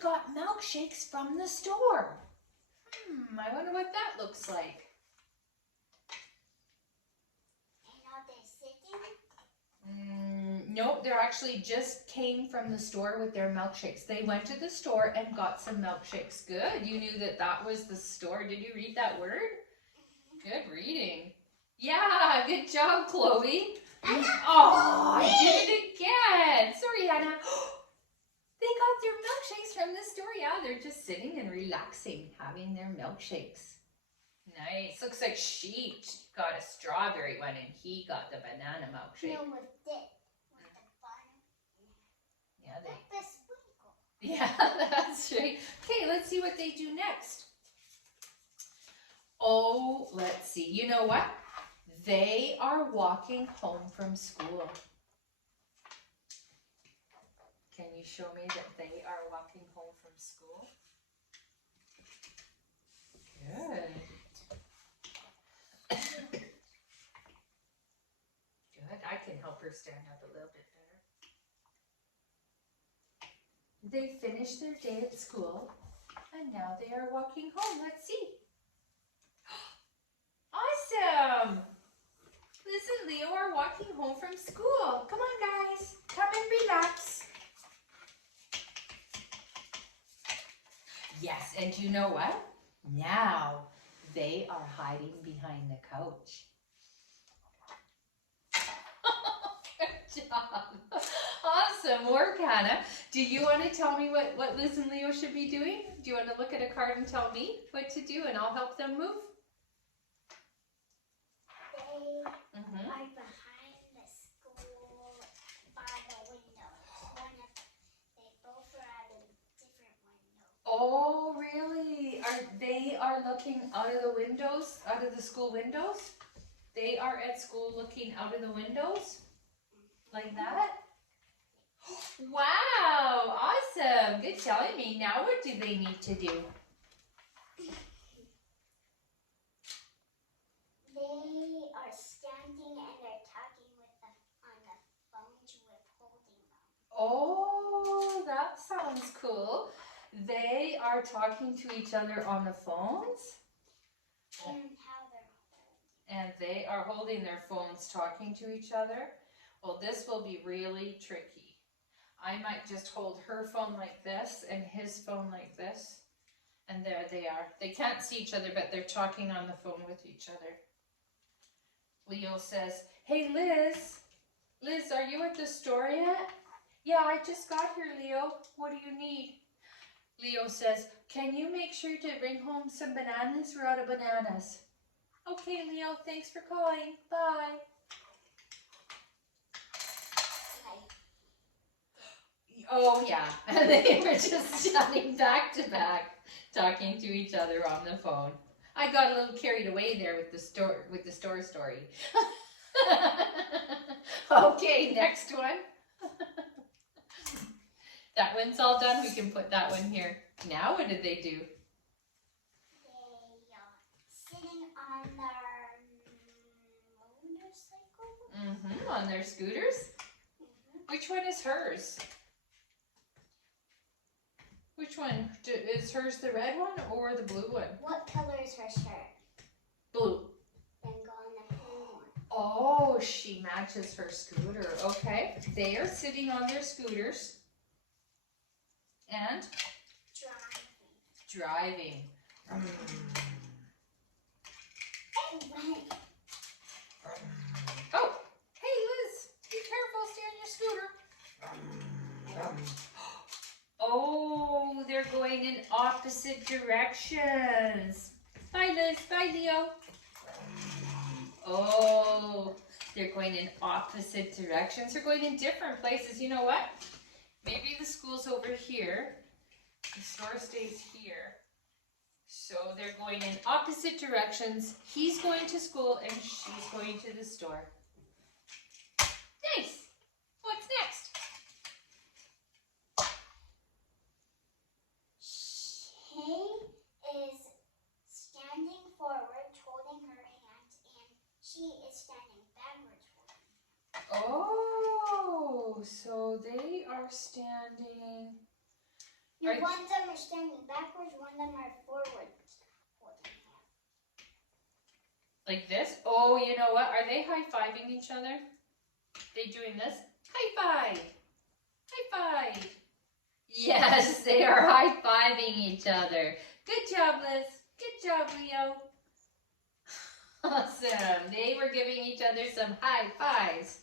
got milkshakes from the store. I wonder what that looks like. And are they sitting? Nope, they actually just came from the store with their milkshakes. They went to the store and got some milkshakes. Good. You knew that that was the store. Did you read that word? Good reading. Yeah, good job, Chloe. Oh, I did it again. Sorry, Hannah. They got their milkshakes from the store. Yeah, they're just sitting and relaxing, having their milkshakes. Nice. Looks like she got a strawberry one and he got the banana milkshake. No, with the bottom. Yeah, Like the sprinkle. Yeah, that's right. Okay, let's see what they do next. Oh, let's see. You know what? They are walking home from school. Can you show me that they are walking home from school? Good. Good. I can help her stand up a little bit better. They finished their day at school and now they are walking home. Let's see. Awesome! Liz and Leo are walking home from school. Come on, guys. Come and relax. Yes, and you know what? Now they are hiding behind the couch. Good job. Awesome work, Hannah. Do you want to tell me what Liz and Leo should be doing? Do you want to look at a card and tell me what to do and I'll help them move? They are behind the school by the windows. They both are at a different window. Oh, really? They are looking out of the windows, out of the school windows? They are at school looking out of the windows? Like that? Wow, awesome. Good telling me. Now what do they need to do? They are standing and they're talking on the phones with holding them. Oh, that sounds cool. They are talking to each other on the phones? And how they're holding. And they are holding their phones talking to each other? Well, this will be really tricky. I might just hold her phone like this and his phone like this. And there they are. They can't see each other, but they're talking on the phone with each other. Leo says, hey, Liz. Liz, are you at the store yet? Yeah, I just got here, Leo. What do you need? Leo says, can you make sure to bring home some bananas? We're out of bananas. Okay, Leo, thanks for calling. Bye. Oh, yeah. They were just standing back to back, talking to each other on the phone. I got a little carried away there with the store story. Okay, next one. That one's all done. We can put that one here. Now what did they do? They are sitting on their motorcycle. On their scooters? Which one is hers? Which one? Is hers the red one or the blue one? What color is her shirt? Blue. Then go on the blue one. Oh, she matches her scooter. Okay. They are sitting on their scooters. And? Driving. Oh, hey Liz, be careful, stay on your scooter. Oh, they're going in opposite directions. Bye Liz, bye Leo. Oh, they're going in opposite directions. They're going in different places. You know what? Maybe the school's over here. The store stays here. So they're going in opposite directions. He's going to school and she's going to the store. Nice. What's next? She is standing forward holding her hand and she is standing backwards holding her hand. Oh, so they are standing. Are- One of them are standing backwards, one of them are forwards. Holding hands. Like this? Oh, you know what? Are they high-fiving each other? They doing this? High five! High five! Yes, they are high-fiving each other. Good job, Liz. Good job, Leo. Awesome. They were giving each other some high fives.